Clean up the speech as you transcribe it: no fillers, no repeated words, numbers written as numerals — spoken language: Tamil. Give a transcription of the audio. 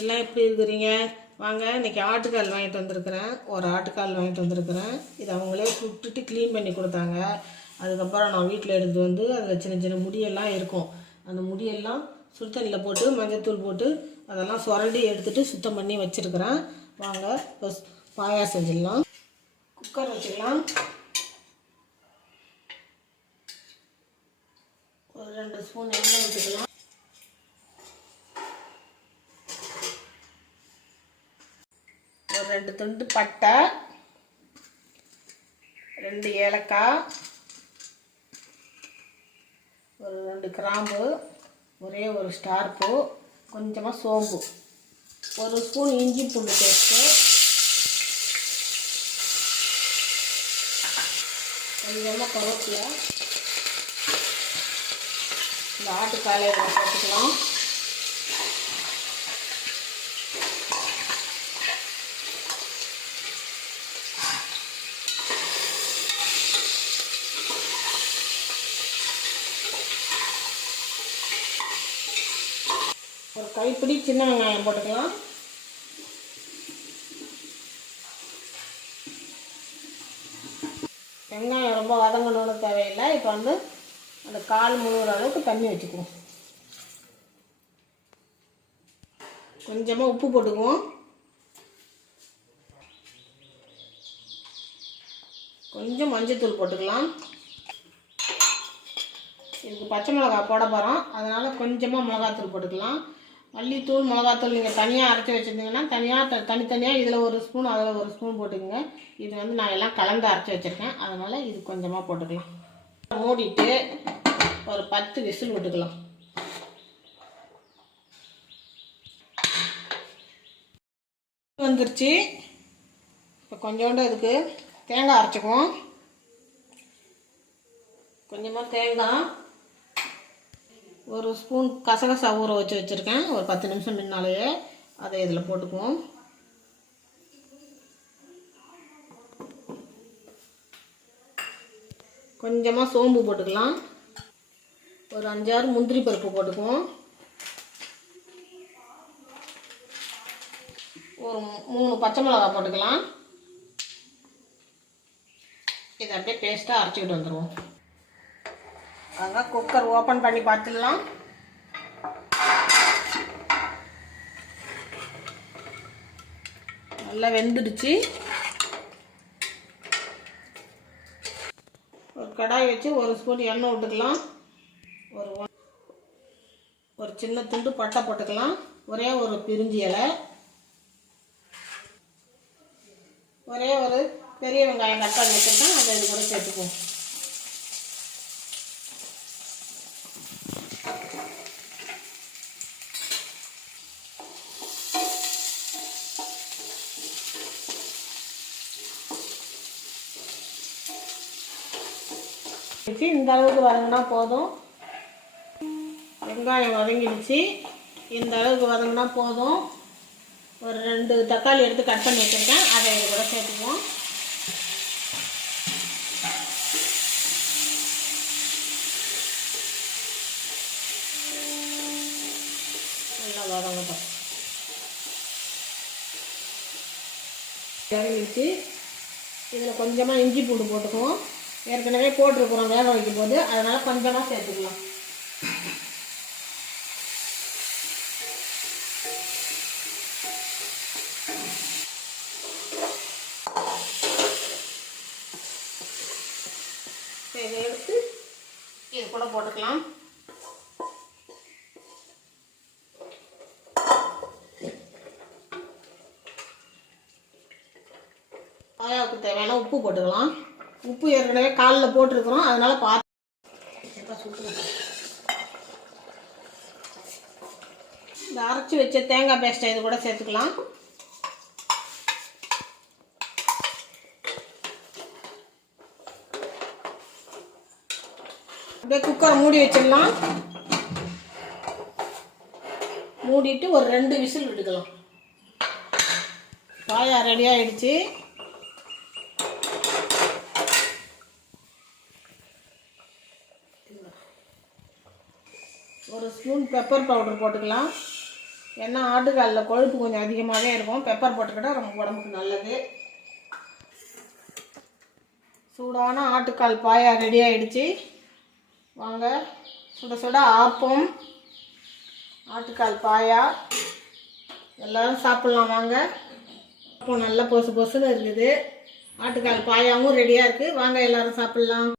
எல்லாம் எப்படி இருக்கிறீங்க? வாங்க, இன்றைக்கி ஆட்டுக்கால் வாங்கிட்டு வந்திருக்கிறேன். ஒரு ஆட்டுக்கால் வாங்கிட்டு வந்திருக்கிறேன். இது அவங்களே சுட்டுட்டு க்ளீன் பண்ணி கொடுத்தாங்க. அதுக்கப்புறம் நான் வீட்டில் எடுத்து வந்து அதில் சின்ன சின்ன முடியெல்லாம் இருக்கும். அந்த முடியெல்லாம் சுடு தண்ணியில் போட்டு மஞ்சத்தூள் போட்டு அதெல்லாம் சுரண்டி எடுத்துகிட்டு சுத்தம் பண்ணி வச்சுருக்கிறேன். வாங்க இப்போ பாயாசம் செஞ்சிடலாம். குக்கர் வச்சுக்கலாம். ஒரு 2 ஸ்பூன் எண்ணெய் ஊற்றிக்கலாம். ஒரு 2 துண்டு பட்டை, 2 ஏலக்காய், ஒரு 2 கிராம்பு, ஒரே ஒரு ஸ்டார் பூ, கொஞ்சமாக சோம்பு, 1 ஸ்பூன் இஞ்சி பூண்டு பேஸ்ட்டு, கொஞ்சமாக கருவேப்பிலை, இந்த ஆட்டுக்காலை போட்டுக்கலாம். ஒரு கைப்பிடி சின்ன வெங்காயம் போட்டுக்கலாம். வெங்காயம் ரொம்ப வதங்கணும்னு தேவையில்லை. இப்போ வந்து அந்த கால் முழுகிற அளவுக்கு தண்ணி வச்சுக்குவோம். கொஞ்சமாக உப்பு போட்டுக்குவோம். கொஞ்சம் மஞ்சத்தூள் போட்டுக்கலாம். இதுக்கு பச்சை மிளகாய் போட போகிறோம், அதனால் கொஞ்சமாக மிளகாத்தூள் போட்டுக்கலாம். மல்லித்தூள், மிளகாத்தூள் நீங்கள் தனியாக அரைச்சி வச்சுருந்தீங்கன்னா தனித்தனியாக இதில் 1 ஸ்பூன் அதில் 1 ஸ்பூன் போட்டுக்கோங்க. இது வந்து நான் எல்லாம் கலந்து அரைச்சி வச்சுருக்கேன், அதனால் இது கொஞ்சமாக போட்டுக்கலாம். மூடிட்டு ஒரு 10 விசில் விட்டுக்கலாம். வந்துருச்சு. இப்போ கொஞ்சோண்டு இதுக்கு தேங்காய் அரைச்சிக்குவோம். கொஞ்சமாக தேங்காய், 1 ஸ்பூன் கசகசா ஊற வச்சுருக்கேன் ஒரு 10 நிமிஷம் முன்னாலேயே, அதை இதில் போட்டுக்குவோம். கொஞ்சமாக சோம்பு போட்டுக்கலாம். ஒரு 5-6 முந்திரி பருப்பு போட்டுக்குவோம். ஒரு 3 பச்சை மிளகாய் போட்டுக்கலாம். இதை அப்படியே பேஸ்ட்டாக அரைச்சிக்கிட்டு வந்துடுவோம். அதான் குக்கர் ஓப்பன் பண்ணி பார்த்துடலாம். நல்லா வெந்துடுச்சு. ஒரு கடாய் வச்சு 1 ஸ்பூன் எண்ணெய் விட்டுக்கலாம். ஒரு சின்ன துண்டு பட்டை போட்டுக்கலாம். ஒரே ஒரு பிரிஞ்சி இலை, ஒரே ஒரு பெரிய வெங்காயம் கட் பண்ணி வச்சுருக்கேன், அதை இது கூட சேர்த்துக்குவோம். இந்த அளவுக்கு வதங்கினா போதும். வெங்காயம் வதங்கிடுச்சு. இந்த அளவுக்கு வதங்கினா போதும். ஒரு 2 தக்காளி எடுத்து கட் பண்ணி வச்சுருக்கேன், அதை இது கூட சேர்த்துக்குவோம். நல்லா வதங்கட்டும். வதங்கிடுச்சு. இதில் கொஞ்சமாக இஞ்சி பூண்டு போட்டுக்குவோம். ஏற்கனவே போட்டிருக்கிறோம் வேக வைக்கும் போது, அதனால் கொஞ்சமாக சேர்த்துக்கலாம். இதை எடுத்து இது கூட போட்டுக்கலாம். பாயாவுக்கு தேவையான உப்பு போட்டுக்கலாம். உப்பு ஏற்கனவே காலில் போட்டிருக்கிறோம், அதனால் பார்த்து இந்த அரைச்சி வச்ச தேங்காய் பேஸ்ட்டை இது கூட சேர்த்துக்கலாம். அப்படியே குக்கரை மூடி வச்சிடலாம். மூடிட்டு ஒரு 2 விசில் விட்டுக்கலாம். பாயா ரெடி ஆகிடுச்சு. ஒரு ஸ்பூன் பெப்பர் பவுடர் போட்டுக்கலாம். ஏன்னா ஆட்டுக்காலில் கொழுப்பு கொஞ்சம் அதிகமாகவே இருக்கும். பெப்பர் போட்டுக்கிட்டால் ரொம்ப உடம்புக்கு நல்லது. சூடான ஆட்டுக்கால் பாயா ரெடி ஆகிடுச்சு. வாங்க, சுட சுட ஆப்பம், ஆட்டுக்கால் பாயா எல்லோரும் சாப்பிட்லாம். வாங்க, அப்போ நல்லா பொசு பொசுன்னு இருக்குது. ஆட்டுக்கால் பாயாவும் ரெடியாக இருக்குது. வாங்க எல்லோரும் சாப்பிட்லாம்.